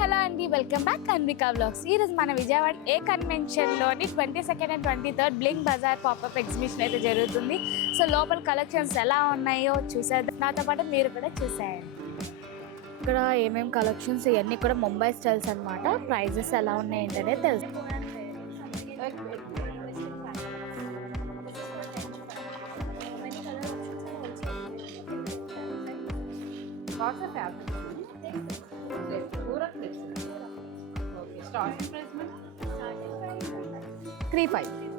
Hello అండి, welcome back Anvika vlogs. ఈరోజు మన విజయవాడ ఏ కన్వెన్షన్లోని 22nd and 23rd blink bazaar popup exhibition అయితే జరుగుతుంది. సో లోపల కలెక్షన్స్ ఎలా ఉన్నాయో చూసేద్దాం, నాతో పాటు మీరు కూడా చూసేయండి. ఇక్కడ ఏమేమి కలెక్షన్స్ ఇవన్నీ కూడా ముంబై స్టైల్స్ అనమాట. ప్రైజెస్ ఎలా ఉన్నాయి ఏంటనే తెలుసు. Starting price में 3,500.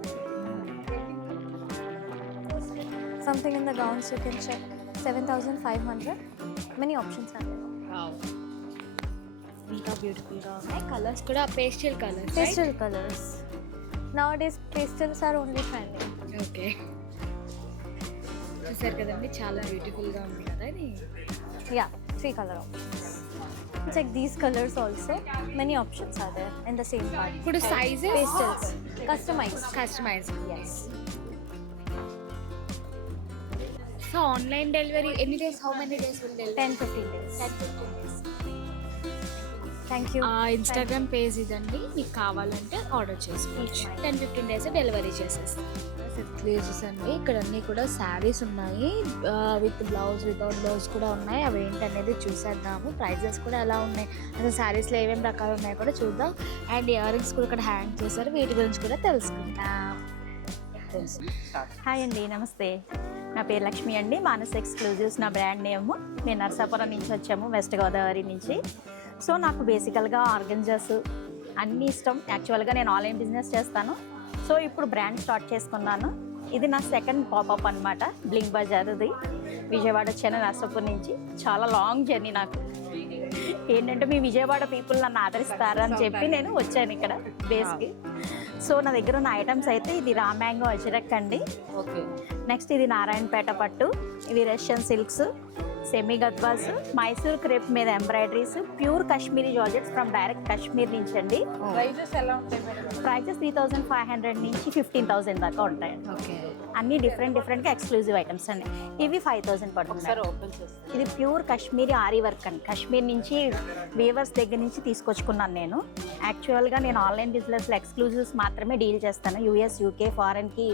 Something in the gowns you can check 7,500. Many options are there. wow ఇంకా బ్యూటిఫుల్గా ఉన్నాయి. కలర్స్ కూడా pastel colours. Pastel colors. Nowadays pastels are only trending. Okay, చూసారు కదండి, చాలా బ్యూటిఫుల్గా ఉంది కదా ఇది. Yeah, 3 color options. Check these colors also. Many options are there in the same part. ఇప్పుడు సైజెస్ Pastels. Customized. కస్టమైజ్. Yes. సో ఆన్లైన్ డెలివరీ ఎన్ని days, how many days will delivery? 10-15 days. 10-15 days. Thank you. Instagram page ఇదండి, మీకు కావాలంటే order చేసుకోవచ్చు. 10-15 days delivery చేసేస్తాం. Exclusives అండి, ఇక్కడ అన్నీ కూడా శారీస్ ఉన్నాయి, విత్ బ్లౌజ్, వితౌట్ బ్లౌజ్ కూడా ఉన్నాయి. అవి ఏంటనేది చూసేద్దాము. ప్రైజెస్ కూడా ఎలా ఉన్నాయి, అసలు శారీస్లో ఏమేమి రకాలు ఉన్నాయో కూడా చూద్దాం. అండ్ ఇయర్ రింగ్స్ కూడా ఇక్కడ హ్యాంగ్ చేశారు, వీటి గురించి కూడా తెలుసుకుందాం. హాయ్ అండి, నమస్తే. నా పేరు లక్ష్మి అండి. మానస్ ఎక్స్క్లూజివ్స్ నా బ్రాండ్ నేమ్. మేము నర్సాపురం నుంచి వచ్చాము, వెస్ట్ గోదావరి నుంచి. సో నాకు బేసికల్గా ఆర్గంజాస్ అన్నీ ఇష్టం. యాక్చువల్గా నేను ఆన్లైన్ బిజినెస్ చేస్తాను. సో ఇప్పుడు బ్రాండ్ స్టార్ట్ చేసుకున్నాను. ఇది నా సెకండ్ పాపప్ అనమాట, బ్లింక్ బజార్ది. విజయవాడ వచ్చాను నర్సాపురం నుంచి. చాలా లాంగ్ జర్నీ నాకు. ఏంటంటే మీ విజయవాడ పీపుల్ నన్ను ఆదరిస్తారు అని చెప్పి నేను వచ్చాను ఇక్కడ బేస్కి. సో నా దగ్గర ఉన్న ఐటమ్స్ అయితే ఇది రా మ్యాంగో అజరక్ అండి. ఓకే. నెక్స్ట్ ఇది నారాయణపేట పట్టు, ఇవి Russian silks, semi Gadwals, Mysore crepe మీద embroideries, pure Kashmiri georgettes from direct Kashmir నుంచి అండి. ప్రైజెస్ ఎలా ఉంటాయి మేడం? ప్రైజెస్ 3,500 నుంచి 15,000 దాకా ఉంటాయండి. ఓకే. అన్ని డిఫరెంట్గా ఎక్స్క్లూజివ్ ఐటమ్స్ అండి. ఇవి 5,000 పడుతుంది. ఒకసారి ఓపెన్ చేస్తాను. ఇది ప్యూర్ కాశ్మీరీ ఆరీ వర్క్ అండి. కాశ్మీర్ నుంచి వీవర్స్ దగ్గర నుంచి తీసుకొచ్చుకున్నాను నేను. యాక్చువల్గా నేను ఆన్లైన్ బిజినెస్లో ఎక్స్క్లూజివ్స్ మాత్రమే డీల్ చేస్తాను. యూఎస్, యూకే, ఫారెన్కి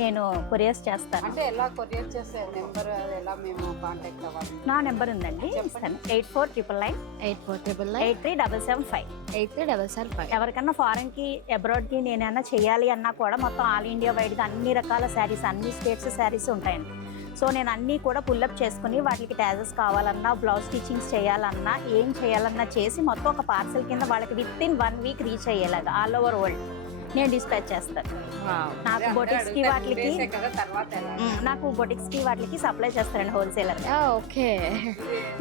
నేను కొరియర్స్ చేస్తాను. అంటే ఎలా కొరియర్ చేసే నెంబర్ ఎలా మేము కాంటాక్ట్ అవ్వాలి? నా నెంబర్ ఉందండి, ఇస్తాను. 8499 837775 837775. ఎవరికన్నా ఫారెన్కి, అబ్రాడ్కి నేనైనా చేయాలి అన్నా కూడా మొత్తం ఆల్ ఇండియా వైడ్గా అన్ని రకాల శారీస్, అన్ని స్టేట్స్ శారీస్ ఉంటాయండి. సో నేను అన్నీ కూడా పుల్లప్ చేసుకుని వాటికి ట్యాజెస్ కావాలన్నా, బ్లౌజ్ స్టిచ్చింగ్స్ చేయాలన్నా, ఏం చేయాలన్నా చేసి మొత్తం ఒక పార్సల్ కింద వాళ్ళకి విత్ ఇన్ 1 వీక్ రీచ్ అయ్యేలాగా ఆల్ ఓవర్ వరల్డ్ నేను డిస్పాచ్ చేస్తాను. నాకు బొటిక్స్కి వాటికి సప్లై చేస్తానండి హోల్సేలర్. ఓకే,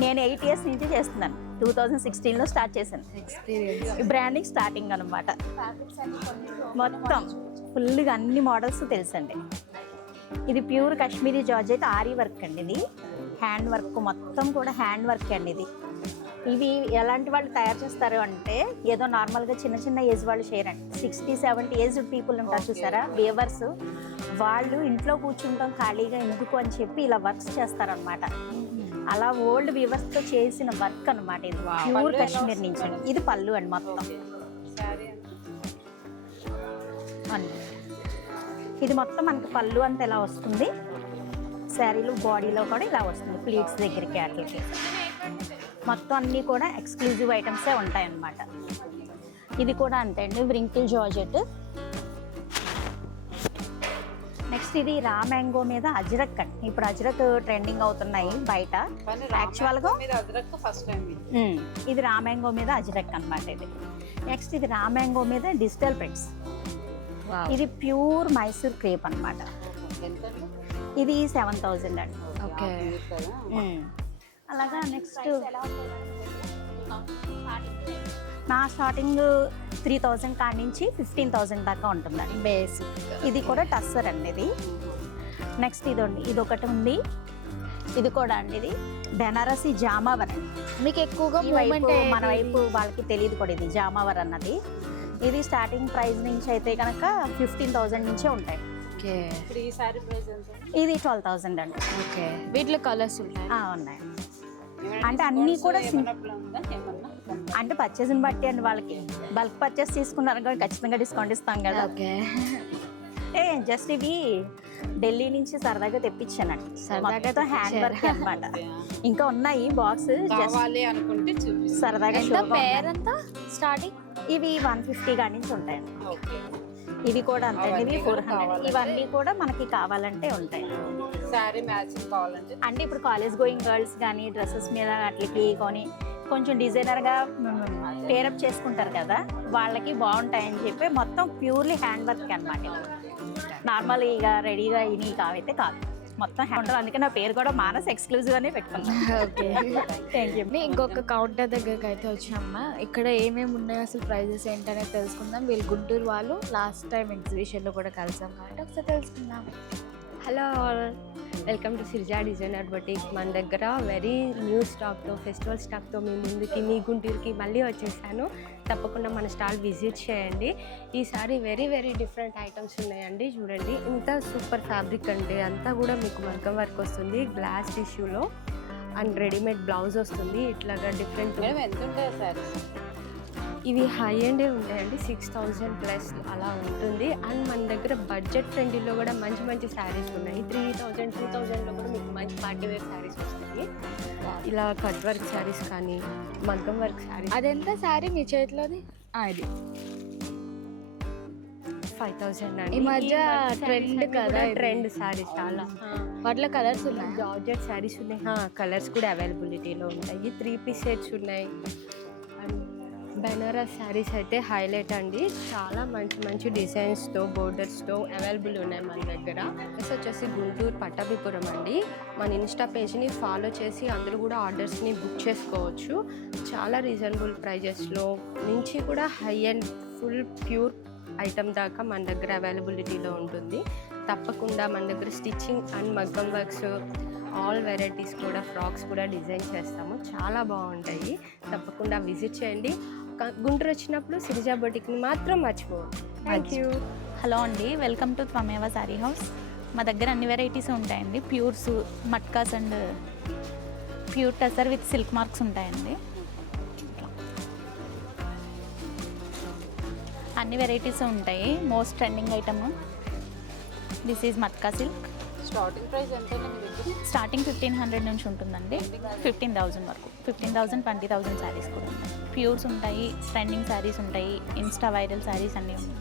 నేను 8 years నుంచి చేస్తున్నాను. 2016లో స్టార్ట్ చేశాను. ఎక్స్పీరియన్స్. బ్రాండింగ్ స్టార్టింగ్ అనమాట. మొత్తం ఫుల్గా అన్ని మోడల్స్ తెలుసండి. ఇది pure Kashmiri georgette ary work అండి. ఇది హ్యాండ్ వర్క్, మొత్తం కూడా హ్యాండ్ వర్క్ అండి. ఇవి ఎలాంటి వాళ్ళు తయారు చేస్తారు అంటే ఏదో నార్మల్గా చిన్న చిన్న ఏజ్ వాళ్ళు చేయరండి. 60-70 ఏజ్డ్ పీపుల్ ఉంటారు చూసారా, వేవర్స్. వాళ్ళు ఇంట్లో కూర్చుంటాం ఖాళీగా ఎందుకు అని చెప్పి ఇలా వర్క్స్ చేస్తారనమాట. అలా ఓల్డ్ వీవర్స్తో చేసిన వర్క్ అనమాట ఇది. ప్యూర్ కాశ్మీర్ నుంచి అండి. ఇది పళ్ళు అండి మొత్తం. ఇది మొత్తం మనకి పళ్ళు అంతా ఇలా వస్తుంది. శారీలు బాడీలో కూడా ఇలా వస్తుంది, ప్లీట్స్ దగ్గరికి అట్లకి. మొత్తం అన్నీ కూడా ఎక్స్క్లూజివ్ ఐటమ్సే ఉంటాయన్నమాట. ఇది కూడా అంతే అండి, వ్రింకిల్ జార్జెట్. నెక్స్ట్ ఇది రా మ్యాంగో మీద అజ్రక్ అండి. ఇప్పుడు అజ్రక్ ట్రెండింగ్ అవుతున్నాయి బయట. యాక్చువల్గా ఇది రా మ్యాంగో మీద అజ్రక్ అనమాట. ఇది నెక్స్ట్ ఇది రా మ్యాంగో మీద డిజిటల్ ప్రింట్స్. ఇది ప్యూర్ మైసూర్ క్రేప్ అనమాట. ఇది 7,000 అండి. ఓకే. అలాగా నెక్స్ట్ నా స్టార్టింగ్ 3,000 కాడి నుంచి 15,000 దాకా ఉంటుందండి బేసిక్. ఇది కూడా టస్సర్ అండి. ఇది నెక్స్ట్ ఇది ఒకటి ఉంది. ఇది కూడా అండి, ఇది బెనారసి జామావర్ అండి. మీకు ఎక్కువగా మన వైపు వాళ్ళకి తెలియదు కూడా ఇది జామావర్ అన్నది. ఇది స్టార్టింగ్ ప్రైస్ నుంచి అయితే కనుక 15,000 నుంచే ఉంటాయి. ఓకే. ఇది 12,000 అండి. ఓకే. వీటిలో కలర్స్ ఉన్నాయి. ఉన్నాయి. అంటే అన్నీ కూడా అంటే పర్చేస్ని బట్టి అండి, వాళ్ళకి బల్క్ పర్చేస్ తీసుకున్నారు కానీ ఖచ్చితంగా డిస్కౌంట్ ఇస్తాం కదా. ఓకే. జస్ట్ ఇవి ఢిల్లీ నుంచి సరదాగా తెప్పించానండి. సరదాగా హ్యాండ్ వర్క్ అన్నమాట. ఇంకా ఉన్నాయి బాక్స్, జస్ట్ కావాలి అనుకుంటే చూపిస్తాను. సరదాగా ఎంత షోగా పేర్ ఉన్నాయి. అంతా స్టార్టింగ్? ఇవి 150 కాడి నుంచి ఉంటాయండి. ఓకే. ఇవి కూడా అంతే, అవన్నీ ఇవి కూడా 400. కావాలంటే- ఇవన్నీ కూడా మనకి కావాలంటే ఉంటాయి. శారీ మ్యాచింగ్ కావాలంటే అంటే ఇప్పుడు కాలేజ్ గోయింగ్ గర్ల్స్ కానీ డ్రెస్సెస్ మీద అట్లకి కొని కొంచెం డిజైనర్గా పేరప్ చేసుకుంటారు కదా, వాళ్ళకి బాగుంటాయని చెప్పి మొత్తం ప్యూర్లీ హ్యాండ్ వర్క్ అనమాట. నార్మల్ ఇక రెడీగా ఇవి కావైతే కాదు, మొత్తం హ్యాండ్ వర్క్. అందుకే నా పేరు కూడా మానస్ ఎక్స్క్లూజివ్గానే పెట్టుకున్నాను. ఓకే. Thank you. ఇంకొక కౌంటర్ దగ్గరికి అయితే వచ్చామ్మా. ఇక్కడ ఏమేమి ఉన్నాయి, అసలు ప్రైజెస్ ఏంటనేది తెలుసుకుందాం. వీళ్ళు గుంటూరు వాళ్ళు, లాస్ట్ టైం ఎగ్జిబిషన్లో కూడా కలిసాం కాబట్టి ఒకసారి తెలుసుకుందాం. Hello all, welcome to Sreeja designer boutique. మన దగ్గర వెరీ న్యూ స్టాక్తో, ఫెస్టివల్ స్టాక్తో మీ ముందుకి, మీ గుంటూరుకి మళ్ళీ వచ్చేసాను. తప్పకుండా మన స్టాల్ విజిట్ చేయండి. ఈసారి వెరీ వెరీ డిఫరెంట్ ఐటమ్స్ ఉన్నాయండి. చూడండి, ఇంత సూపర్ ఫ్యాబ్రిక్ అండి. అంతా కూడా మీకు మగ్గం వర్క్ వస్తుంది, గ్లాస్ టిష్యూలో, అండ్ రెడీమేడ్ బ్లౌజ్ వస్తుంది. ఇట్లాగా డిఫరెంట్. మేడం ఎంత ఉంటాయి శారీస్? ఇవి హై ఎండే ఉంటాయండి, 6000 ప్లస్ అలా ఉంటుంది. అండ్ మన దగ్గర బడ్జెట్ ఫ్రెండ్లీలో కూడా మంచి మంచి శారీస్ ఉన్నాయి. 3000, 2000లో కూడా మీకు మంచి పార్టీ వేర్ శారీస్ వస్తాయి. ఇలా కట్ వర్క్ శారీస్ కానీ మగ్గం వర్క్ శారీస్. అదెంత శారీ మీ చేతిలోది? ఇది 5000 ఈ అండి. మధ్య ట్రెండ్ కదా ఇది. ట్రెండ్ శారీస్ చాలా. వాటిలో కలర్స్ ఉన్నాయి. జార్జెట్ శారీస్ ఉన్నాయి, కలర్స్ కూడా అవైలబిలిటీలో ఉంటాయి. 3 పీస్ సెట్స్ ఉన్నాయి. అండ్ బెనారస్ శారీస్ అయితే హైలైట్ అండి. చాలా మంచి మంచి డిజైన్స్తో, బోర్డర్స్తో అవైలబుల్ ఉన్నాయి మన దగ్గర. అడ్రస్ వచ్చేసి గుంటూరు పట్టాభిపురం అండి. మన ఇన్స్టా పేజ్ని ఫాలో చేసి అందులో కూడా ఆర్డర్స్ని బుక్ చేసుకోవచ్చు. చాలా రీజనబుల్ ప్రైజెస్లో నుంచి కూడా high and full pure item దాకా మన దగ్గర అవైలబిలిటీలో ఉంటుంది. తప్పకుండా మన దగ్గర స్టిచ్చింగ్ అండ్ మగ్గం వర్క్స్, ఆల్ వెరైటీస్ కూడా, ఫ్రాక్స్ కూడా డిజైన్ చేస్తాము. చాలా బాగుంటాయి. తప్పకుండా విజిట్ చేయండి. గుంటూరు వచ్చినప్పుడు సిరిజా బొటిక్ని మాత్రం మర్చిపోవద్దు. Thank you. హలో అండి, welcome to Twameva sari house. మా దగ్గర అన్ని వెరైటీస్ ఉంటాయండి. Pures, matkas and pure tussar with silk marks ఉంటాయండి. అన్ని వెరైటీస్ ఉంటాయి. Most trending item this is matka silk. Starting price ఎంత మీ దగ్గర? స్టార్టింగ్ 1500 నుంచి ఉంటుందండి, 15,000 వరకు. 15,000, 20,000 శారీస్ కూడా ఉంటాయి. ప్యూర్స్ ఉంటాయి, ట్రెండింగ్ శారీస్ ఉంటాయి, ఇన్స్టా వైరల్ శారీస్ అన్నీ ఉంటాయి.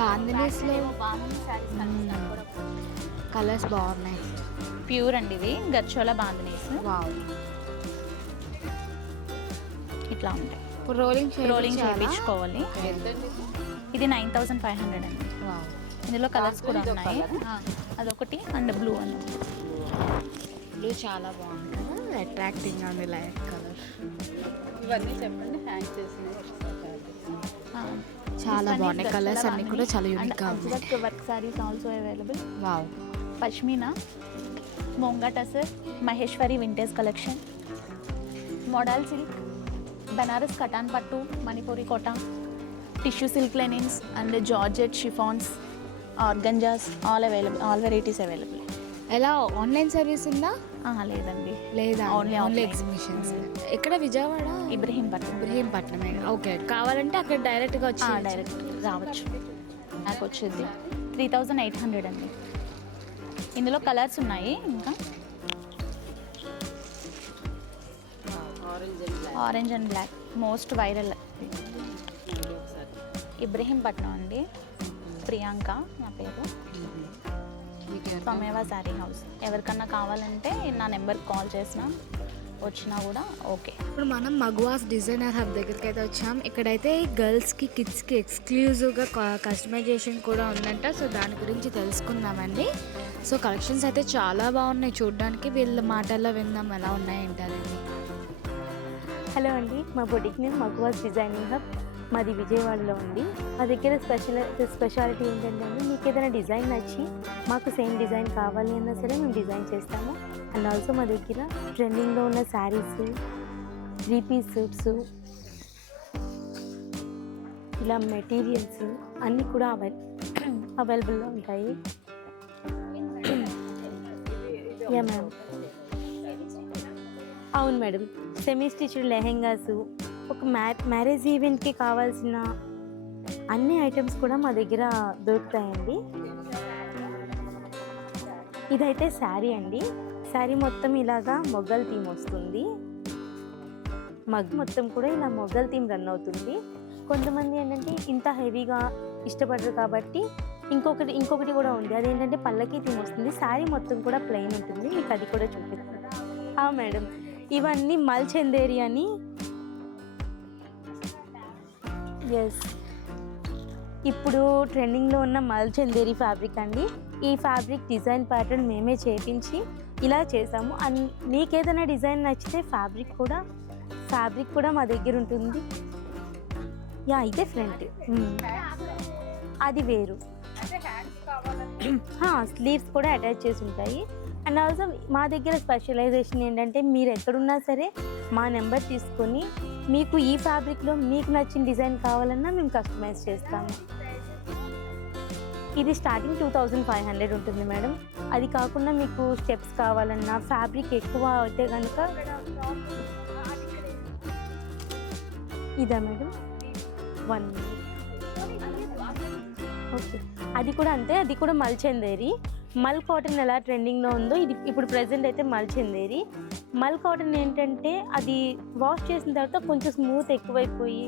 బాందినీస్లో కలర్స్ బాగున్నాయి. ప్యూర్ అండి ఇవి, గచ్చోలా బాందినీస్. వావ్. ఇట్లా ఉంటాయి. ఇప్పుడు రోలింగ్ చేయించుకోవాలి. ఎంతండి? ఇది 9,500 అండి. వావ్. ఇందులో కలర్స్ కూడా ఇదొక ఉన్నాయి. colour? అదొకటి అండ్ బ్లూ అని. బ్లూ చాలా బాగుంది కదా, అట్రాక్టింగ్ ఉంది లైట్ కలర్. ఇవన్నీ చెప్పండి, హ్యాంగ్ చేసినవి. చాలా బాగున్నాయి కలర్స్ అన్ని కూడా చాలా యూనిక్గా ఉన్నాయి. Work saris also available. Wow. Pashmina, Moonga tussar, Maheshwari vintage collection, model silk, Banaras katan పట్టు, Manipuri Kota, tissue silk linens and georgette chiffons, organzas, all available, all varieties available. ఎలా ఆన్లైన్ సర్వీస్ ఉందా? లేదండి, లేదా? Only only offline. ఎగ్జిబిషన్స్. ఎక్కడ? విజయవాడ, ఇబ్రహీంపట్నం. ఇబ్రహీంపట్నమే. ఓకే, కావాలంటే అక్కడ డైరెక్ట్గా వచ్చి డైరెక్ట్ రావచ్చు. నాకు వచ్చేది 3,800 అండి. ఇందులో కలర్స్ ఉన్నాయి. ఇంకా orange and black most viral. Ibrahimpatnam అండి. ప్రియాంక నా పేరు. త్వమేవ శారీ హౌస్. ఎవరికన్నా కావాలంటే నా నెంబర్కి కాల్ చేసినా వచ్చినా కూడా ఓకే. ఇప్పుడు మనం మగువాస్ డిజైనర్ హబ్ దగ్గరికి అయితే వచ్చాం. ఇక్కడైతే గర్ల్స్కి, కిడ్స్కి ఎక్స్క్లూజివ్గా కస్టమైజేషన్ కూడా ఉందంట. సో దాని గురించి తెలుసుకుందామండి. సో కలెక్షన్స్ అయితే చాలా బాగున్నాయి చూడడానికి. వీళ్ళ మాటల్లో విందాం ఎలా ఉన్నాయి ఏంటనేది. హలో అండి, మా boutique name Maguvas designing hub. మాది విజయవాడలో ఉంది. మా దగ్గర స్పెషాలిటీ ఏంటంటే అండి, మీకు ఏదైనా డిజైన్ నచ్చి మాకు సేమ్ డిజైన్ కావాలి అన్నా సరే మేము డిజైన్ చేస్తాము. అండ్ ఆల్సో మా దగ్గర ట్రెండింగ్లో ఉన్న శారీస్, 3 పీస్ సెట్స్, ఇలా మెటీరియల్స్ అన్నీ కూడా అవైలబుల్లో ఉంటాయి. Yeah ma'am. అవును మేడం, సెమీ స్టిచ్డ్ లెహెంగాస్, ఒక మ్యారేజ్ ఈవెంట్కి కావాల్సిన అన్ని ఐటమ్స్ కూడా మా దగ్గర దొరుకుతాయండి. ఇదైతే శారీ అండి. శారీ మొత్తం ఇలాగా మొగ్గల్ థీమ్ వస్తుంది. మగ్ మొత్తం కూడా ఇలా మొగ్గల్ థీమ్ రన్ అవుతుంది. కొంతమంది ఏంటంటే ఇంత హెవీగా ఇష్టపడరు కాబట్టి ఇంకొకటి కూడా ఉంది. అదేంటంటే పల్లకి థీమ్ వస్తుంది. శారీ మొత్తం కూడా ప్లెయిన్ ఉంటుంది. మీకు అది కూడా చూపిస్తాను. మేడం, ఇవన్నీ మల్ చందేరి అని. ఎస్, ఇప్పుడు ట్రెండింగ్లో ఉన్న మల్ చందేరి ఫ్యాబ్రిక్ అండి. ఈ ఫ్యాబ్రిక్ డిజైన్ ప్యాటర్న్ మేమే చేయించి ఇలా చేసాము. అండ్ మీకు ఏదైనా డిజైన్ నచ్చితే ఫ్యాబ్రిక్ కూడా మా దగ్గర ఉంటుంది. ఇదే ఫ్రంట్, అది వేరు. స్లీవ్స్ కూడా అటాచ్ చేసి ఉంటాయి. అండ్ ఆల్సో మా దగ్గర స్పెషలైజేషన్ ఏంటంటే మీరు ఎక్కడున్నా సరే మా నెంబర్ తీసుకొని మీకు ఈ ఫ్యాబ్రిక్లో మీకు నచ్చిన డిజైన్ కావాలన్నా మేము కస్టమైజ్ చేస్తాము. ఇది స్టార్టింగ్ 2500 ఉంటుంది మేడం. అది కాకుండా మీకు స్టెప్స్ కావాలన్నా ఫ్యాబ్రిక్ ఎక్కువ అయితే కనుక ఇదా మేడం 1 ఓకే. అది కూడా అంతే, అది కూడా మల్ చందేరి. మల్ కాటన్ ఎలా ట్రెండింగ్లో ఉందో ఇది ఇప్పుడు ప్రెజెంట్ అయితే మల్ చందేరి. మల్ కాటన్ ఏంటంటే అది వాష్ చేసిన తర్వాత కొంచెం స్మూత్ ఎక్కువైపోయి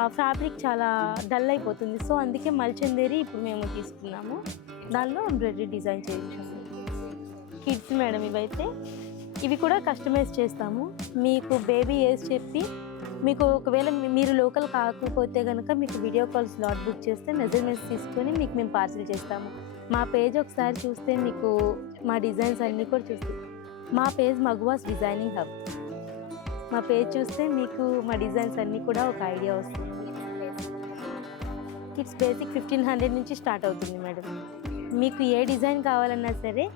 ఆ ఫ్యాబ్రిక్ చాలా డల్ అయిపోతుంది. సో అందుకే మల్ చందేరి ఇప్పుడు మేము తీసుకున్నాము. దానిలో ఎంబ్రాయిడరీ డిజైన్ చేయించాము. కిడ్స్ మేడం ఇవైతే, ఇవి కూడా కస్టమైజ్ చేస్తాము. మీకు బేబీ ఏజ్ చెప్పి మీకు ఒకవేళ మీరు లోకల్ కాకపోతే కనుక మీకు వీడియో కాల్ స్లాట్ బుక్ చేస్తే మెజర్మెంట్స్ తీసుకొని మీకు మేము పార్సిల్ చేస్తాము. మా పేజ్ ఒకసారి చూస్తే మీకు మా డిజైన్స్ అన్నీ కూడా చూస్తాం. మా పేజ్ మగువాస్ డిజైనింగ్ హబ్. మా పేజ్ చూస్తే మీకు మా డిజైన్స్ అన్నీ కూడా ఒక ఐడియా వస్తుంది. కిడ్స్ బేసిక్ 1500 నుంచి స్టార్ట్ అవుతుంది మేడం. మీకు ఏ డిజైన్ కావాలన్నా సరే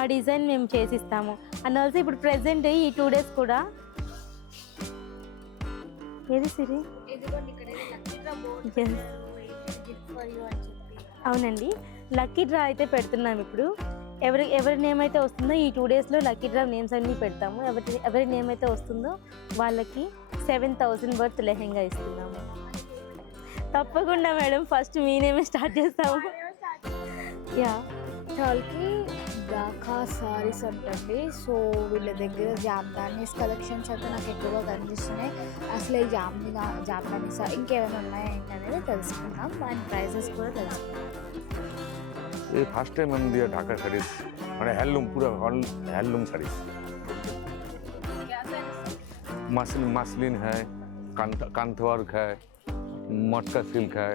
ఆ డిజైన్ మేము చేసిస్తాము. అండ్ ఆల్సో ఇప్పుడు ప్రెజెంట్ ఈ 2 days కూడా ఏది సిరి అవునండి, లక్కీ డ్రా అయితే పెడుతున్నాం ఇప్పుడు. ఎవరి నేమ్ అయితే వస్తుందో ఈ 2 daysలో లక్కీ డ్రా నేమ్స్ అన్నీ పెడతాము. ఎవరి నేమ్ అయితే వస్తుందో వాళ్ళకి 7000 వర్త్ లెహెంగా ఇస్తున్నాము. తప్పకుండా మేడం, ఫస్ట్ మీ నేమే స్టార్ట్ చేస్తాము. వాళ్ళకి దాకా సారీస్ ఉంటుంది. సో వీళ్ళ దగ్గర జామ్దానీస్ కలెక్షన్స్ అయితే నాకు ఎక్కువగా కనిపిస్తున్నాయి. అసలు ఈ జామ్దానీస్ ఇంకేమైనా ఉన్నాయా ఏంటనేది తెలుసుకుందాం. అండ్ ప్రైజెస్ కూడా తెలుసుకుందాం. ये फर्स्ट टाइम हम दिया ढाका साड़ीज मैंने हैंडलूम पूरा हैंडलूम साड़ीज मसलिन है, कांथवर्क है, मटका सिल्क है.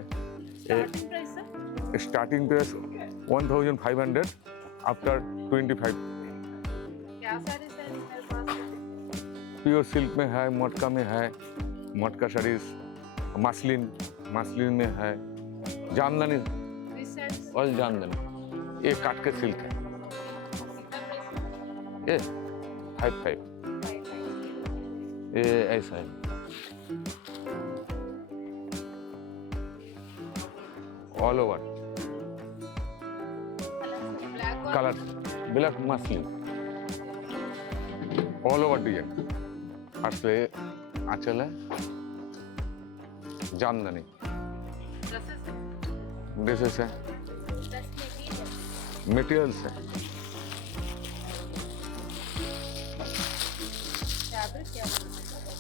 Starting price 1500 after 25. Pure silk में है, मटका में है, मटका साड़ीज, मसलिन में है, जामदानी और जामदानी. ये काट के सिल्क है. ये 5 ये ऐसा है. All over colour black muslin all over design. असले आंचल है, जामदानी ड्रेसेस है, मटेरियल्स है.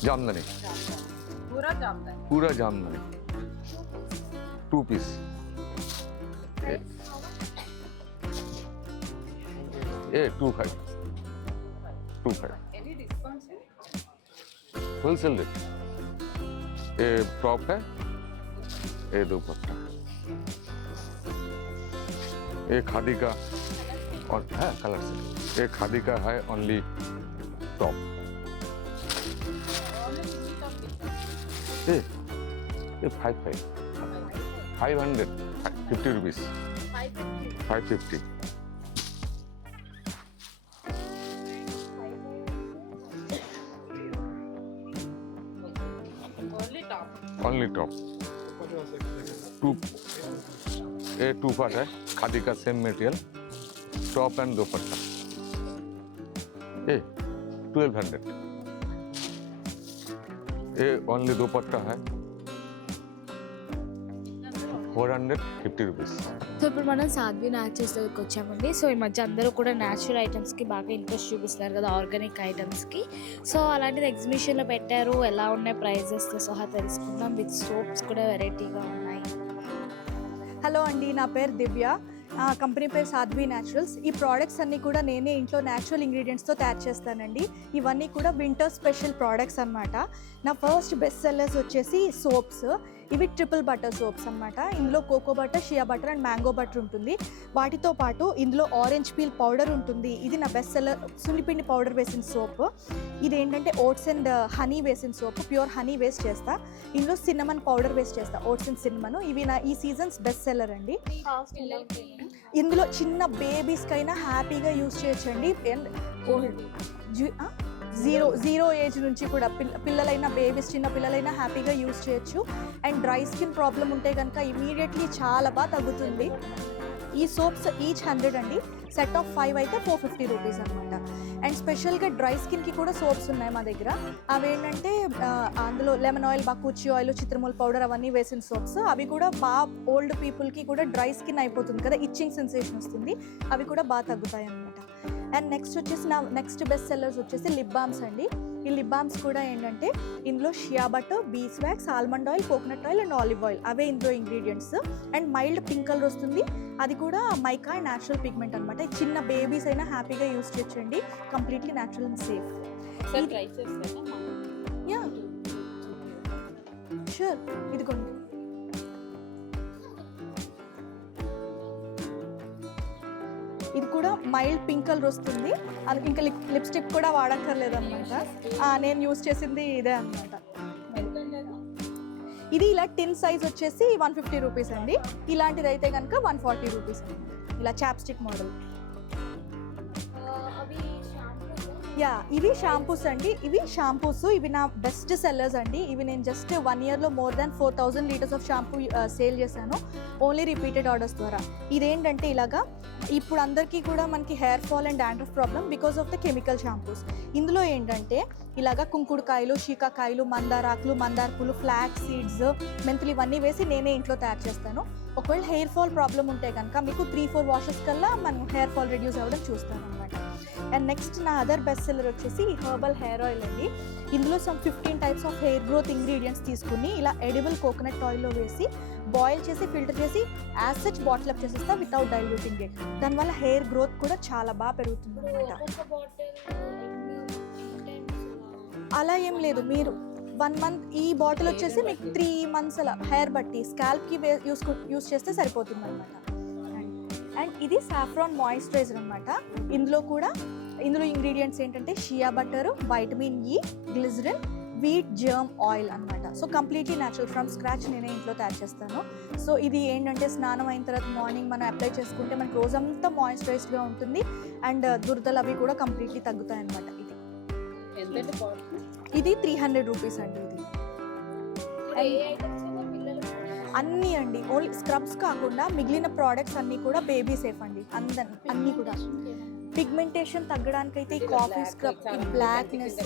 जामदानी पूरा जामदानी 2 पीस. ये 25 होलसेल रेट. ये टॉप है, ये दुपट्टा. ये खादी का और है कलर से. ये खादी का है ओनली टॉप. ये 550 रुपीस. 550. Only top. 2 पार्ट है, खादी का सेम मटेरियल, टॉप एंड दुपट्टा. 1200. ये ओनली दुपट्टा है 450 रुपीस। సో ఇప్పుడు మనం సాధ్వి న్యాచురల్స్ దగ్గరికి వచ్చామండి. సో ఈ మధ్య అందరూ కూడా న్యాచురల్ ఐటమ్స్కి బాగా ఇంట్రెస్ట్ చూపిస్తున్నారు కదా, ఆర్గానిక్ ఐటమ్స్కి. సో అలాంటిది ఎగ్జిబిషన్లో పెట్టారు, ఎలా ఉన్నాయి ప్రైజెస్తో సహా తెలుసుకుందాం. విత్ సోప్స్ కూడా వెరైటీగా ఉన్నాయి. హలో అండి, నా పేరు దివ్య. కంపెనీ పేరు సాధ్వి న్యాచురల్స్. ఈ ప్రోడక్ట్స్ అన్నీ కూడా నేనే ఇంట్లో న్యాచురల్ ఇంగ్రీడియంట్స్తో తయారు చేస్తానండి. ఇవన్నీ కూడా వింటర్ స్పెషల్ ప్రోడక్ట్స్ అనమాట. నా ఫస్ట్ బెస్ట్ సెల్లర్స్ వచ్చేసి సోప్స్. ఇవి ట్రిపుల్ బటర్ సోప్స్ అనమాట. ఇందులో cocoa butter, shea butter and mango butter ఉంటుంది. వాటితో పాటు ఇందులో ఆరెంజ్ పీల్ పౌడర్ ఉంటుంది. ఇది నా బెస్ట్ సెల్లర్ సులిపిండి పౌడర్ వేసిన సోప్. ఇది ఏంటంటే ఓట్స్ అండ్ హనీ వేసిన సోప్, ప్యూర్ హనీ వేస్ట్ చేస్తా. ఇందులో సిన్నమన్ పౌడర్ వేస్ట్ చేస్తా, ఓట్స్ అండ్ సిన్నమన్. ఇవి నా ఈ సీజన్స్ బెస్ట్ సెల్లర్ అండి. ఇందులో చిన్న బేబీస్కైనా హ్యాపీగా యూస్ చేయొచ్చండి. జీరో ఏజ్ నుంచి కూడా పిల్లలైనా, బేబీస్ చిన్న పిల్లలైనా హ్యాపీగా యూస్ చేయొచ్చు. అండ్ డ్రై స్కిన్ ప్రాబ్లం ఉంటే కనుక ఇమీడియట్లీ చాలా బాగా తగ్గుతుంది. ఈ సోప్స్ ఈచ్ 100 అండి. సెట్ ఆఫ్ 5 అయితే 450 రూపీస్ అనమాట. అండ్ స్పెషల్గా డ్రై స్కిన్కి కూడా సోప్స్ ఉన్నాయి మా దగ్గర. అవి ఏంటంటే అందులో లెమన్ ఆయిల్, బకుచి ఆయిల్, చిత్రమూల పౌడర్ అవన్నీ వేసిన సోప్స్. అవి కూడా బాగా ఓల్డ్ పీపుల్కి కూడా డ్రై స్కిన్ అయిపోతుంది కదా, ఇచ్చింగ్ సెన్సేషన్ వస్తుంది, అవి కూడా బాగా తగ్గుతాయి అనమాట. అండ్ నెక్స్ట్ వచ్చేసి నా నెక్స్ట్ బెస్ట్ సెల్లర్స్ వచ్చేసి లిప్ బామ్స్ అండి. ఈ లిప్ బామ్స్ కూడా ఏంటంటే ఇందులో shea butter, bees wax, almond oil, coconut oil and olive oil అవే ఇందులో ingredients. And mild pink colour వస్తుంది. అది కూడా మైకా అండ్ న్యాచురల్ పిగ్మెంట్ అనమాట. చిన్న బేబీస్ అయినా హ్యాపీగా యూస్ చేయొచ్చండి. Completely natural and safe. Yeah sure, ఇదిగోండి. ఇది కూడా మైల్డ్ పింక్ కలర్ వస్తుంది. అది ఇంకా లిప్స్టిక్ కూడా వాడక్కర్లేదు అనమాట. నేను యూస్ చేసింది ఇదే అనమాట. ఇది ఇలా టిన్ సైజ్ వచ్చేసి 150 రూపీస్ అండి. ఇలాంటిది అయితే కనుక 140 రూపీస్ అండి. ఇలా చాప్స్టిక్ మోడల్. యా, ఇవి షాంపూస్ అండి. ఇవి షాంపూస్, ఇవి నా బెస్ట్ సెల్లర్స్ అండి. ఇవి నేను జస్ట్ 1 ఇయర్లో more than 4000 litres of shampoo sale చేశాను, ఓన్లీ రిపీటెడ్ ఆర్డర్స్ ద్వారా. ఇదేంటంటే ఇలాగా ఇప్పుడు అందరికీ కూడా మనకి hair fall and dandruff problem because of the chemical shampoos. ఇందులో ఏంటంటే ఇలాగా కుంకుడుకాయలు, షీకాకాయలు, మందారాకులు, మందార పూలు, ఫ్లాక్స్ సీడ్స్, మెంతులు ఇవన్నీ వేసి నేనే ఇంట్లో తయారు చేస్తాను. ఒకవేళ హెయిర్ ఫాల్ ప్రాబ్లం ఉంటే కనుక మీకు 3-4 వాషెస్ కల్లా మనం హెయిర్ ఫాల్ రెడ్యూస్ అవ్వడం చూస్తాను అనమాట. అండ్ నెక్స్ట్ నా అదర్ బెస్ట్ సెల్లర్ వచ్చేసి హెర్బల్ హెయిర్ ఆయిల్ అండి. ఇందులో some 15 types of hair growth ingredients తీసుకుని ఇలా ఎడిబుల్ కోకోనట్ ఆయిల్లో వేసి బాయిల్ చేసి ఫిల్టర్ చేసి యాజ్ సచ్ బాటిల్ అప్ చేసేస్తా వితౌట్ డైల్యూటింగ్ ఇట్. దానివల్ల హెయిర్ గ్రోత్ కూడా చాలా బాగా పెరుగుతుంది అనమాట. అలా ఏం లేదు, మీరు 1 మంత్ ఈ బాటిల్ వచ్చేసి మీకు 3 మంత్స్ అలా హెయిర్ బట్టి స్కాల్ప్కి యూస్ చేస్తే సరిపోతుంది అనమాట. అండ్ ఇది సాఫ్రాన్ మాయిశ్చరైజర్ అనమాట. ఇందులో ఇంగ్రీడియంట్స్ ఏంటంటే shea butter, vitamin E, glycerin, wheat germ oil అనమాట. So completely natural, from scratch నేనే ఇంట్లో తయారు చేస్తాను. సో ఇది ఏంటంటే స్నానం అయిన తర్వాత మార్నింగ్ మనం అప్లై చేసుకుంటే మనకి రోజంతా మాయిశ్చరైజ్డ్గా ఉంటుంది. అండ్ దురదలు అవి కూడా కంప్లీట్లీ తగ్గుతాయి అనమాట. ఇది 300 రూపీస్ అండి. ఇది అన్నీ అండి, ఓన్లీ స్క్రబ్స్ కాకుండా మిగిలిన ప్రోడక్ట్స్ అన్నీ కూడా బేబీ సేఫ్ అండి. అన్నీ కూడా పిగ్మెంటేషన్ తగ్గడానికైతే ఈ కాఫీ స్క్రబ్, ఈ బ్లాక్నెస్,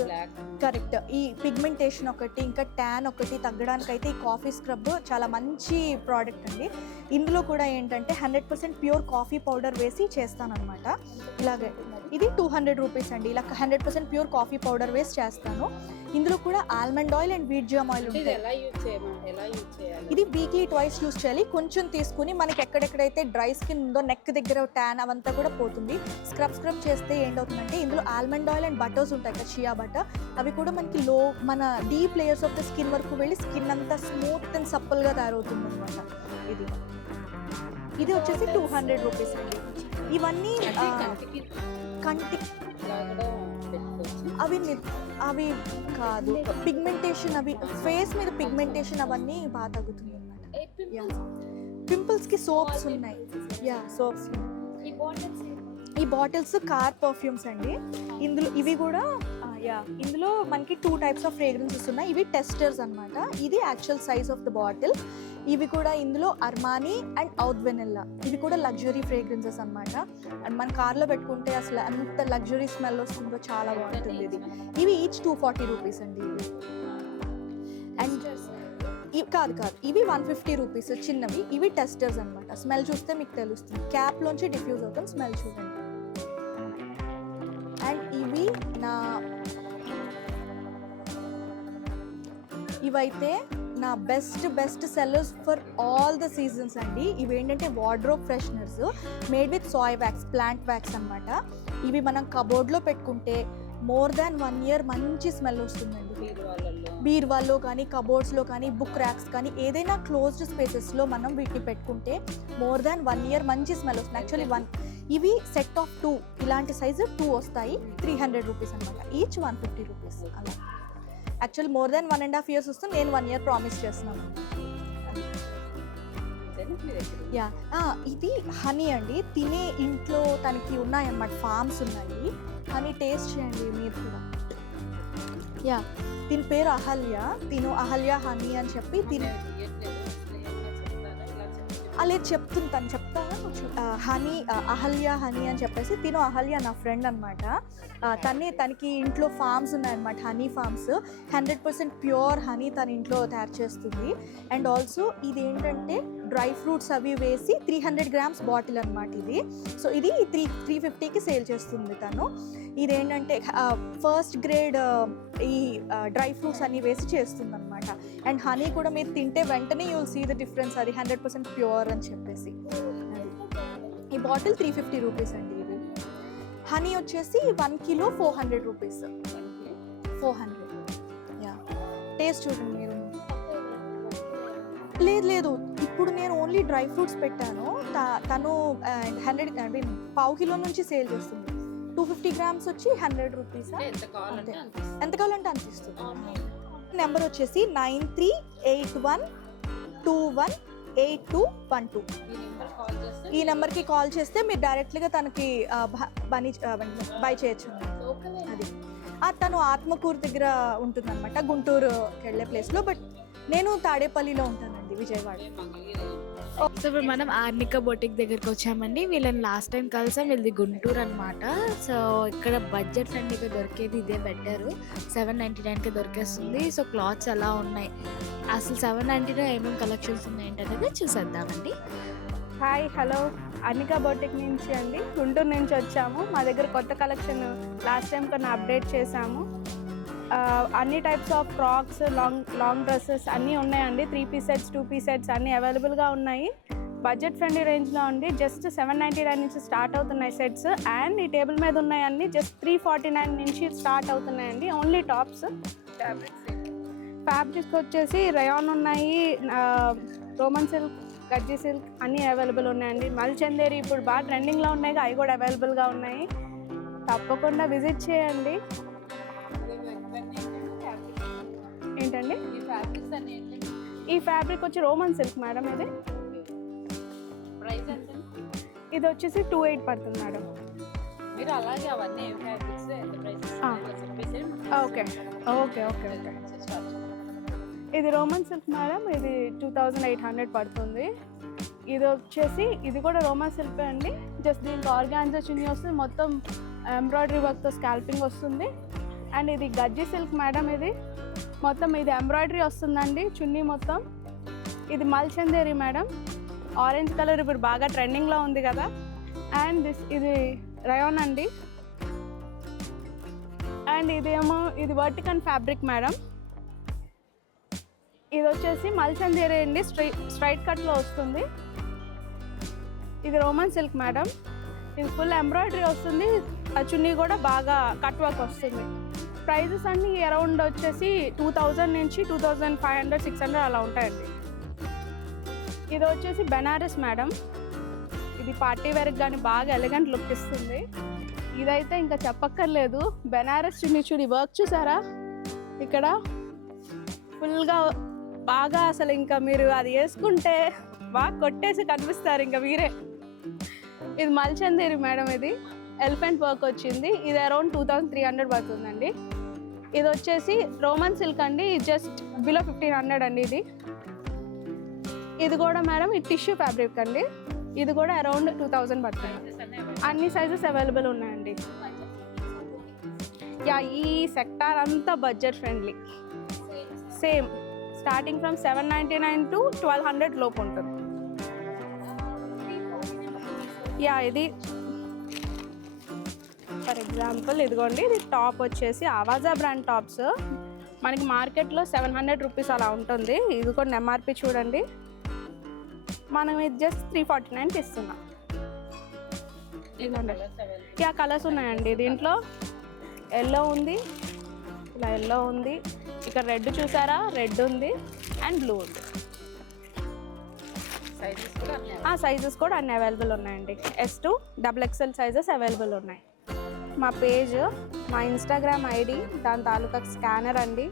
కరెక్ట్, ఈ పిగ్మెంటేషన్ ఒకటి, ఇంకా ట్యాన్ ఒకటి తగ్గడానికైతే ఈ కాఫీ స్క్రబ్ చాలా మంచి ప్రోడక్ట్ అండి. ఇందులో కూడా ఏంటంటే 100% ప్యూర్ కాఫీ పౌడర్ వేసి చేస్తానన్నమాట. ఇలాగే ఇది 200 రూపీస్ అండి. ఇలా 100% ప్యూర్ కాఫీ పౌడర్ వేసి చేస్తాను. ఇందులో కూడా almond oil and wheat germ oil ఉంటుంది. ఇది వీక్లీ ట్వైస్ యూస్ చేయాలి. కొంచెం తీసుకుని మనకి ఎక్కడెక్కడైతే డ్రై స్కిన్ ఉందో నెక్ దగ్గర ట్యాన్ అవంతా కూడా పోతుంది. స్క్రబ్ చేస్తే ఏంటవుతుందంటే ఇందులో ఆల్మండ్ ఆయిల్ అండ్ బటర్స్ ఉంటాయి కదా, షియా బటర్, అవి కూడా మనకి మన deep layers of the skin వరకు వెళ్ళి స్కిన్ అంతా స్మూత్ అండ్ సప్పల్గా తయారవుతుంది అనమాట. ఇది వచ్చేసి 200 రూపీస్ అండి. ఇవన్నీ కంటి అవి కాదు, పిగ్మెంటేషన్, అవి ఫేస్ మీద పిగ్మెంటేషన్ అవన్నీ బాగా తగ్గుతుంది అన్నమాట. పింపుల్స్కి సోప్స్ ఉన్నాయి. Yeah, soaps. ఈ బాటిల్స్ కార్ పర్ఫ్యూమ్స్ అండి. ఇవి కూడా ఇందులో మనకి 2 టైప్స్ ఆఫ్ ఫ్రేగ్రెన్సెస్ ఉన్నాయి. ఇవి టెస్టర్స్ అనమాట. ఇది actual size of the bottle. ఇవి కూడా ఇందులో అర్మానీ అండ్ ఔత్ వెనిల్లా, ఇవి కూడా లగ్జరీ ఫ్రేగ్రెన్సెస్ అనమాట. అండ్ మన కార్లో పెట్టుకుంటే అసలు ఎంత లగ్జరీ స్మెల్ వస్తుందో, చాలా బాగుంటుంది ఇది. ఇవి ఈచ్ 240 రూపీస్ అండి. అండ్ కాదు ఇవి 150 రూపీస్ చిన్నవి, ఇవి టెస్టర్స్ అనమాట. స్మెల్ చూస్తే మీకు తెలుస్తుంది, క్యాప్లోంచి డిఫ్యూజ్ అవుతాం, స్మెల్ చూడండి. అండ్ ఇవైతే నా best sellers for all the seasons అండి. ఇవి ఏంటంటే wardrobe fresheners made with Sai wax, plant wax అనమాట. ఇవి మనం కబోర్డ్లో పెట్టుకుంటే మోర్ దాన్ 1 ఇయర్ మంచి స్మెల్ వస్తుందండి. బీరువాల్లో కానీ, కబోర్డ్స్లో కానీ, బుక్ ర్యాక్స్ కానీ, ఏదైనా క్లోజ్డ్ స్పేసెస్లో మనం వీటిని పెట్టుకుంటే మోర్ దాన్ 1 ఇయర్ మంచి స్మెల్ వస్తుంది. యాక్చువల్లీ ఇవి సెట్ ఆఫ్ 2, ఇలాంటి సైజు 2 వస్తాయి. 300 రూపీస్ అనమాట, ఈచ్ 150 రూపీస్ అలా. యాక్చువల్లీ మోర్ దాన్ 1.5 ఇయర్స్ వస్తుంది, నేను 1 ఇయర్ ప్రామిస్ చేస్తున్నాను. యా, ఇది హనీ అండి. తినే ఇంట్లో తనకి ఉన్నాయన్నమాట, ఫార్మ్స్ ఉన్నాయి. హనీ టేస్ట్ చేయండి మీరు కూడా. యా, దీని పేరు అహల్య. అహల్య హనీ అని చెప్పి అలా చెప్తాను. హనీ, అహల్య హనీ అని చెప్పేసి అహల్య నా ఫ్రెండ్ అనమాట. తనకి ఇంట్లో ఫార్మ్స్ ఉన్నాయన్నమాట, హనీ ఫార్మ్స్. 100% ప్యూర్ హనీ తన ఇంట్లో తయారు చేస్తుంది. అండ్ ఆల్సో ఇది ఏంటంటే డ్రై ఫ్రూట్స్ అవి వేసి 300 గ్రామ్స్ బాటిల్ అనమాట ఇది. సో ఇది 350కి సేల్ చేస్తుంది తను. ఇదేంటంటే ఫస్ట్ గ్రేడ్ ఈ డ్రై ఫ్రూట్స్ అన్నీ వేసి చేస్తుంది అనమాట. అండ్ హనీ కూడా మీరు తింటే వెంటనే you will see the difference, అది 100% ప్యూర్ అని చెప్పేసి. ఈ బాటిల్ 350 రూపీస్ అండి. ఇది హనీ వచ్చేసి 1 కిలో 400 రూపీస్. 400. యా, టేస్ట్ చూడండి మీరు. లేదు, ఇప్పుడు నేను ఓన్లీ డ్రై ఫ్రూట్స్ పెట్టాను. తను 100 పావు కిలో నుంచి సేల్ చేస్తుంది. 250 గ్రామ్స్ వచ్చి 100 రూపీస్. ఎంత కావాలంటే అంత ఇస్తుంది. నెంబర్ వచ్చేసి 9381218212. ఈ నెంబర్కి కాల్ చేస్తే మీరు డైరెక్ట్గా తనకి బై చేయొచ్చు. అది తను ఆత్మకూరు దగ్గర ఉంటుందన్నమాట, గుంటూరుకి వెళ్ళే ప్లేస్లో. బట్ నేను తాడేపల్లిలో ఉంటానండి, విజయవాడ. సో ఇప్పుడు మనం ఆర్నికా బొటిక్ దగ్గరికి వచ్చామండి. వీళ్ళని లాస్ట్ టైం కలిసాం, వీళ్ళది గుంటూరు అనమాట. సో ఇక్కడ బడ్జెట్ ఫ్రెండ్లీగా దొరికేది ఇదే బెటర్. 799కి దొరికేస్తుంది. సో క్లాత్స్ ఎలా ఉన్నాయి, అసలు 799 ఏమేమి కలెక్షన్స్ ఉన్నాయి ఏంటనేది చూసేద్దామండి. హాయ్, హలో, అర్నికా బొటిక్ నుంచి అండి, గుంటూరు నుంచి వచ్చాము. మా దగ్గర కొత్త కలెక్షన్ లాస్ట్ టైం కొన్ని అప్డేట్ చేశాము. అన్ని types of frocks, long dresses అన్నీ ఉన్నాయండి. 3 పీస్ సెట్స్, 2 పీస్ సెట్స్ అన్నీ అవైలబుల్గా ఉన్నాయి. బడ్జెట్ ఫ్రెండ్లీ రేంజ్లో ఉండి జస్ట్ 799 నుంచి స్టార్ట్ అవుతున్నాయి సెట్స్. అండ్ ఈ టేబుల్ మీద ఉన్నాయన్నీ జస్ట్ 349 నుంచి స్టార్ట్ అవుతున్నాయండి. Only tops. ఫ్యాబ్రిక్ వచ్చేసి రయాన్ ఉన్నాయి, రోమన్ సిల్క్, గజ్జి సిల్క్ అన్నీ అవైలబుల్ ఉన్నాయండి. మల్చందేరి ఇప్పుడు బాగా ట్రెండింగ్లో ఉన్నాయి, అవి కూడా అవైలబుల్గా ఉన్నాయి. తప్పకుండా విజిట్ చేయండి. ఏంటండి ఈ ఫ్యాబ్రిక్ వచ్చి రోమన్ సిల్క్ మేడం. ఇది వచ్చేసి 280 పడుతుంది మేడం. ఓకే. ఇది రోమన్ సిల్క్ మేడం, ఇది 2800 పడుతుంది. ఇది వచ్చేసి ఇది కూడా రోమన్ సిల్క్ అండి. జస్ట్ దీనికి ఆర్గాన్జా చున్నీ వస్తుంది, మొత్తం ఎంబ్రాయిడరీ వర్క్తో స్కాల్పింగ్ వస్తుంది. అండ్ ఇది గజ్జి సిల్క్ మేడం. ఇది మొత్తం ఇది ఎంబ్రాయిడరీ వస్తుందండి చున్నీ మొత్తం. ఇది మల్చందేరి మేడం, ఆరెంజ్ కలర్ ఇప్పుడు బాగా ట్రెండింగ్లో ఉంది కదా. అండ్ ఇది రయాన్ అండి. అండ్ ఇదేమో ఇది వర్టికన్ ఫ్యాబ్రిక్ మేడం. ఇది వచ్చేసి మల్చందేరి అండి, స్ట్రైట్ కట్లో వస్తుంది. ఇది రోమన్ సిల్క్ మేడం. ఇది ఫుల్ ఎంబ్రాయిడరీ వస్తుంది, ఆ చున్నీ కూడా బాగా కట్ వర్క్ వస్తుంది. ప్రైజెస్ అన్నీ అరౌండ్ వచ్చేసి 2000 నుంచి 2500, 600 అలా ఉంటాయండి. ఇది వచ్చేసి బెనారస్ మేడం. ఇది పార్టీ వేర్కి కానీ బాగా ఎలిగెంట్ లుక్ ఇస్తుంది. ఇదైతే ఇంకా చెప్పక్కర్లేదు. బెనారస్ చున్నీ వర్క్ చూసారా ఇక్కడ ఫుల్గా బాగా, అసలు ఇంకా మీరు అది వేసుకుంటే బాగా కొట్టేసి కనిపిస్తారు ఇంకా మీరే. ఇది మల్చందేరి మేడం. ఇది ఎలిఫెంట్ వర్క్ వచ్చింది. ఇది అరౌండ్ 2300 పడుతుందండి. ఇది వచ్చేసి రోమన్ సిల్క్ అండి, జస్ట్ బిలో 1500 అండి. ఇది కూడా మేడం ఇది టిష్యూ ఫ్యాబ్రిక్ అండి. ఇది కూడా అరౌండ్ 2000 పడుతుంది. అన్ని సైజెస్ అవైలబుల్ ఉన్నాయండి. యా, ఈ సెక్టార్ అంతా budget friendly. Same starting from 799 to 1200 లోపు ఉంటుంది. యా, ఇది ఫర్ ఎగ్జాంపుల్ ఇదిగోండి, ఇది టాప్ వచ్చేసి ఆవాజా బ్రాండ్ టాప్స్. మనకి మార్కెట్లో 700 రూపీస్ అలా ఉంటుంది. ఇది కూడా ఎంఆర్పి చూడండి, మనం ఇది జస్ట్ 349 ఇస్తున్నాం. ఇదిగోండి, యా కలర్స్ ఉన్నాయండి దీంట్లో. ఎల్లో ఉంది, ఇలా ఎల్లో ఉంది, ఇక్కడ రెడ్ చూసారా, రెడ్ ఉంది అండ్ బ్లూ ఉంది. సైజెస్ కూడా అన్ని అవైలబుల్ ఉన్నాయండి. S to XXL sizes available ఉన్నాయి. మా పేజ్, మా ఇన్స్టాగ్రామ్ ఐడి, దాని తాలూకా స్కానర్ అండి.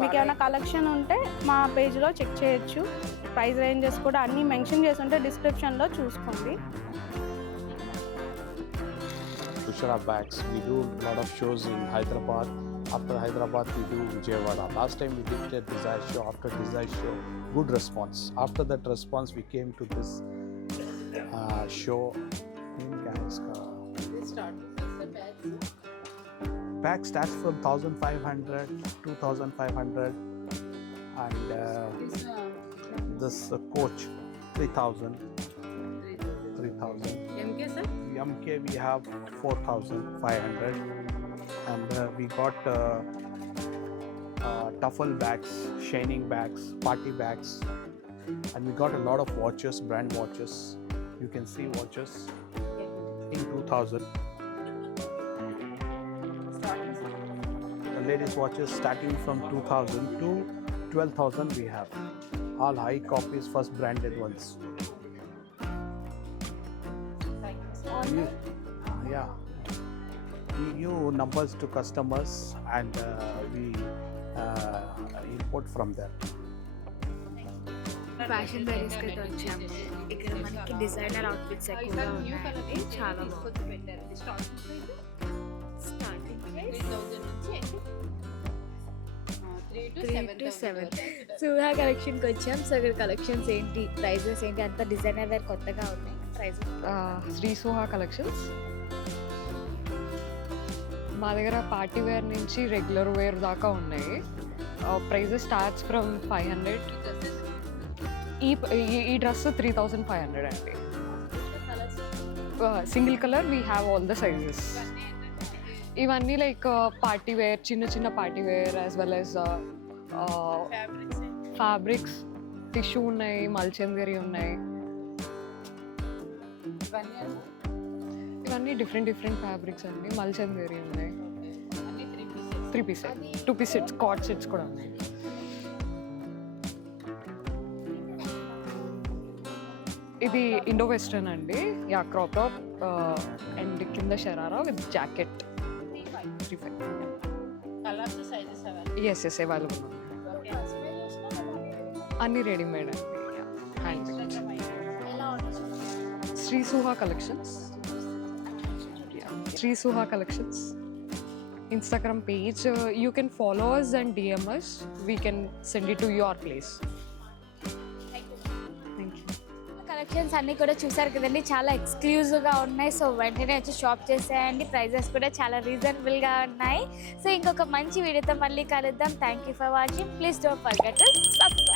మీకు ఏమైనా కలెక్షన్ ఉంటే మా పేజ్లో చెక్ చేయొచ్చు. ప్రైస్ రేంజెస్ కూడా అన్నీ మెన్షన్ చేసి ఉంటే డిస్క్రిప్షన్లో చూసుకోండి. Tushara bags. We do a lot of shows in Hyderabad. After Hyderabad, we do Vijayawada. Last time we did a Desire show. After Desire show, good response. After that response, we came to this show. Bag starts from 1,500, 2,500, and this coach 3,000. MK we have 4,500, and we got duffel bags, shining bags, party bags, and we got a lot of watches, brand watches. You can see watches in 2,000. The ladies watches starting from 2,000 to 12,000 we have. All high copies, first branded ones. Yeah, we give numbers to customers and we import from them. Fashion వెరైటీస్కి అయితే వచ్చాము. ఇక్కడ మనకి designer outfits ఎక్కువగా ఉన్నాయండి, చాలా బాగుంది. Starting price 3 to 7. Suha కలెక్షన్కి వచ్చాం. సో ఇక్కడ కలెక్షన్స్ ఏంటి, ప్రైజెస్ ఏంటి, అంతా డిజైనర్ వేర్ కొత్తగా ఉన్నాయి. Prices Shri Suha collections. మా దగ్గర పార్టీ వేర్ నుంచి రెగ్యులర్ వేర్ దాకా ఉన్నాయి. ప్రైజెస్ స్టార్ట్స్ ఫ్రమ్ 500. ఈ డ్రెస్ 3,500 అండి. Single colour we have all the sizes. ఇవన్నీ లైక్ పార్టీ వేర్, చిన్న చిన్న party wear, as well as fabrics. Tissue ఉన్నాయి, మల్చందరి ఉన్నాయి. ఇవన్నీ డిఫరెంట్ ఫ్యాబ్రిక్స్ అండి. మల్చందరి ఉన్నాయి, 3 piece set, 2 piece sets, coord sets కూడా ఉన్నాయి. ఇది ఇండో వెస్టర్న్ అండి. యా, క్రాప్ టాప్ అండ్ కింద sharara with jacket. 3,500. Yes available. అన్నీ రెడీమేడ్ అండి. And Shri Suha collections. Shri Suha collections Instagram page. You can follow us and DM us. We can send it to your place. Thank you. Collections అన్నీ కూడా చూసారు కదండి, చాలా ఎక్స్క్లూజివ్గా ఉన్నాయి. సో వెంటనే వచ్చి షాప్ చేసేయండి. ప్రైజెస్ కూడా చాలా రీజనబుల్గా ఉన్నాయి. సో ఇంకొక మంచి వీడియోతో మళ్ళీ కలుద్దాం. Thank you for watching. Please don't forget to subscribe.